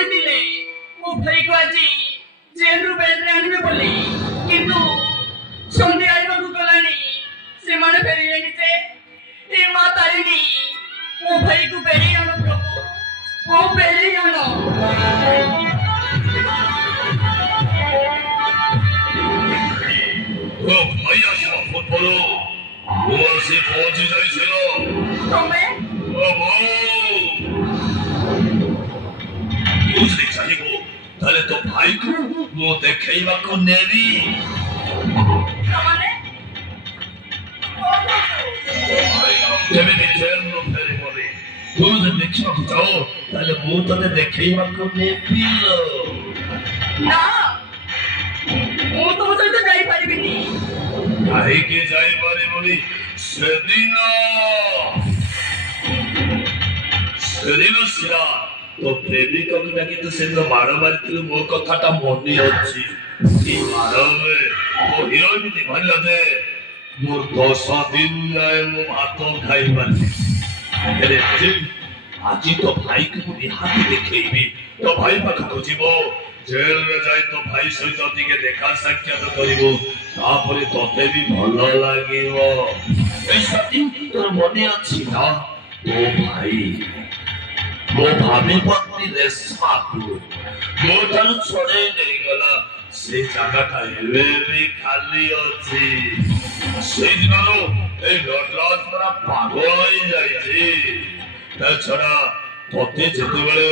କହିଥିଲେ ମୋ ଭାଇକୁ ଆଜି ଜେଲରୁ ବେଲରେ ଆଣିବେ ବୋଲି କିନ୍ତୁ ସନ୍ଧ୍ୟା ଆଇବାକୁ ଗଲାନି ସେମାନେ ଫେରିଲେନି ଯେ ଏ ମା ତାରିଣୀ ମୋ ଭାଇକୁ ବେଳେଇ ଆଣ ପ୍ରଭୁ ମୋ ବେଳେଇ ଆଣ ଭାଇ ଆସିବା ପୂର୍ବରୁ ମୁଁ ଆସି ପହଞ୍ଚି ଯାଇছিল ତମେ ତୁ ଯଦି ଚାହିଁବୁ ତାହେଲେ ତୋ ଭାଇକୁ ମୁଁ ଦେଖେଇବାକୁ ନେବି କେମିତି ଜେଲରୁ ଫେରିବନି ତୁ ଯଦି ଦେଖିବାକୁ ଚାହୁ ତାହେଲେ ମୁଁ ତତେ ଦେଖେଇବାକୁ ନେବି ନା ମୁଁ ତମ ସହିତ ଯାଇପାରିବିନି କାହିଁକି ଯାଇପାରିବୁନି ସେଦିନ ସିନା ତୋ ପ୍ରେମିକକୁ ଡାକି ତୁ ସେଦିନ ମାଡ଼ ମାରିଥିଲୁ ମୋ କଥାଟା ମନେ ଅଛି କି ମାଡ଼ରେ ମୋ ହିରୋ ଏମିତି ମାରିଲା ଯେ ମୁଁ 10 ଦିନ ଯାଏ ମୁଁ ଭାତ ଖାଇପାରିଲି ହେଲେ ଆଜି ତୋ ଭାଇକୁ ମୁଁ ନିହାତି ଦେଖେଇବି ତୋ ଭାଇ ପାଖକୁ ଯିବ ଜେଲରେ ଯାଇ ତୋ ଭାଇ ସହିତ ଟିକେ ଦେଖା ସାକ୍ଷାତ କରିବୁ ତାପରେ ତତେ ବି ଭଲ ଲାଗିବ ତୋର ମନେ ଅଛି ନା ତୋ ଭାଇ ମୋ ଭାବି ପତ୍ନୀ ରେଶମାକୁ ମୋ ଠାରୁ ଛଡ଼େଇ ନେଇଗଲା ସେ ଜାଗାଟା ଏବେ ବି ଖାଲି ଅଛି ସେଇଦିନରୁ ଏଇ ନଟରାଜ ପୁରା ପାଗଳ ହେଇଯାଇଛି ତା ଛଡ଼ା ତତେ ଯେତେବେଳେ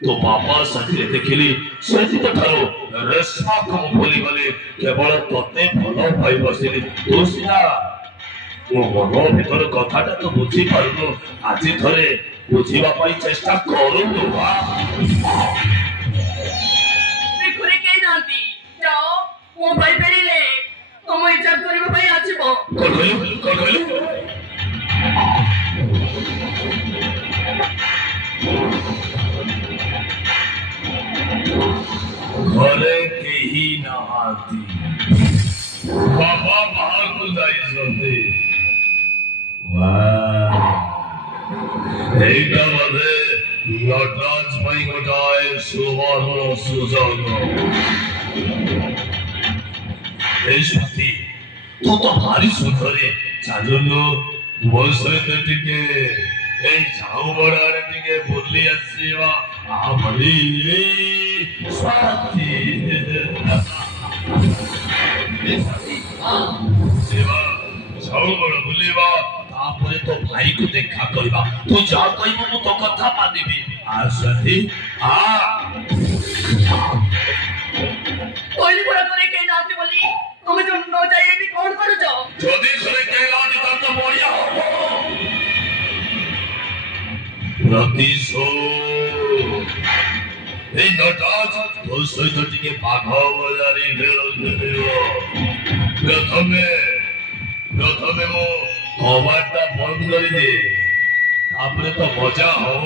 ତୋ ବାପା ସାଥିରେ ଦେଖିଲି ସେଦିନ ଠାରୁ ରେଶମାକୁ ମୁଁ ଭୁଲିଗଲି କେବଳ ତତେ ଭଲ ପାଇ ବସିଲି ତୁ ସିନା ମୋ ମନ ଭିତର କଥାଟା ତୁ ବୁଝିପାରୁନୁ ଆଜି ଥରେ ବୁଝିବା ପାଇଁ ଚେଷ୍ଟା କରୁନୁ ଦେଖୁରେ କେହି ନାହାନ୍ତି ଯାଅ ମୋ ଭାଇ ଫେରିଲେ ତମ ଇଜ୍ଜତ କରିବା ପାଇଁ ଆସିବ କଣ କହିଲୁ ଘରେ କେହି ନାହାନ୍ତି ବାବା ବାହାରକୁ ଯାଇଛନ୍ତି এইটা বাদে নটরাজ ভাই গোটায় সুবর্ণ সুযোগ এই সত্যি তো তো ভারী সুন্দরী চালুন ମୋ ସହିତ ଟିକେ এই ঝাউবড়ারে ଟିକେ ବୁଲି ଆସିବା ଆମରି ସାଥୀ ଯିବା ঝাউবড় ବୁଲିବା ତାପରେ ତୋ ଭାଇକୁ ଦେଖା କରିବା ତୁ ଯାହା କହିବୁ ମୁଁ ତୋ କଥା ମାନିବି ଆସନ୍ତି କହିଲି ପରା ଘରେ କେହି ନାହାନ୍ତି ବୋଲି ତମେ ନ ଯାଇ ଏଠି କଣ କରୁଛ ଯଦି ଘରେ କେହି ନାହାନ୍ତି ତାହେଲେ ତ ବଢିଆ ହବ এই নটরাজ তোর সହିତ ଟିକେ ବାଘ ବଜାରି ଖେଳିବ ପ୍ରଥମେ ମୁଁ କବାଟଟା ବନ୍ଦ କରିଦିଏ ତାପରେ ତ ମଜା ହବ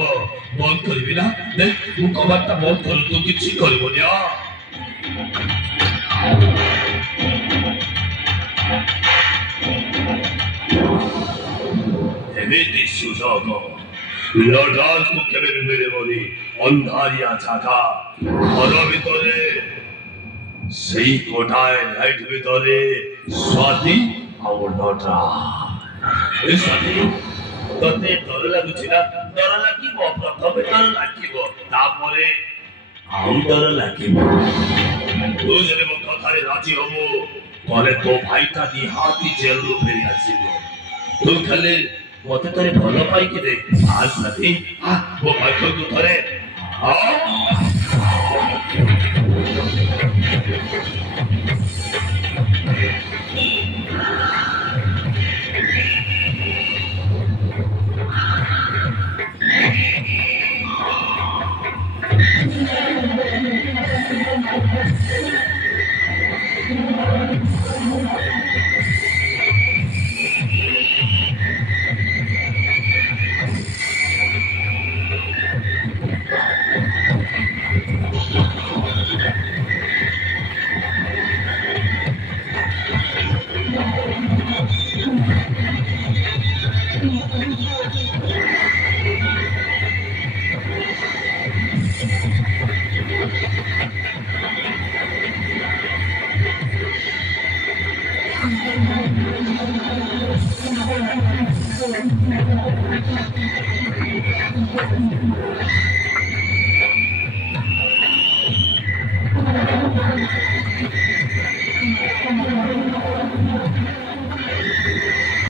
ବନ୍ଦ କରିବି ନା ଦେଖ ମୁଁ କବାଟଟା ବନ୍ଦ କରୁ ତୁ କିଛି କରିବୁନି ଏମିତି ସୁଯୋଗ ନଟରାଜକୁ କେବେ ବି ମିଳିବନି ଅନ୍ଧାରିଆ ଜାଗା ଘର ଭିତରେ ସେଇ ଗୋଟାଏ ଲାଇଟ ଭିତରେ ସ୍ୱାତି ଆଉ ନଟରାଜ ସ୍ୱାତି ତତେ ଡର ଲାଗୁଛି ନା ଡର ଲାଗିବ ପ୍ରଥମେ ଡର ଲାଗିବ ତାପରେ ଆଉ ଡର ଲାଗିବ ତୁ ଯଦି ମୋ କଥାରେ ରାଜି ହବୁ ତାହେଲେ ତୋ ଭାଇଟା ନିହାତି ଜେଲରୁ ଫେରି ଆସିବ ତୁ ଖାଲି ମତେ ଥରେ ଭଲ ପାଇକି ଦେ ଆସନ୍ତି ମୋ ପାଖକୁ ଥରେ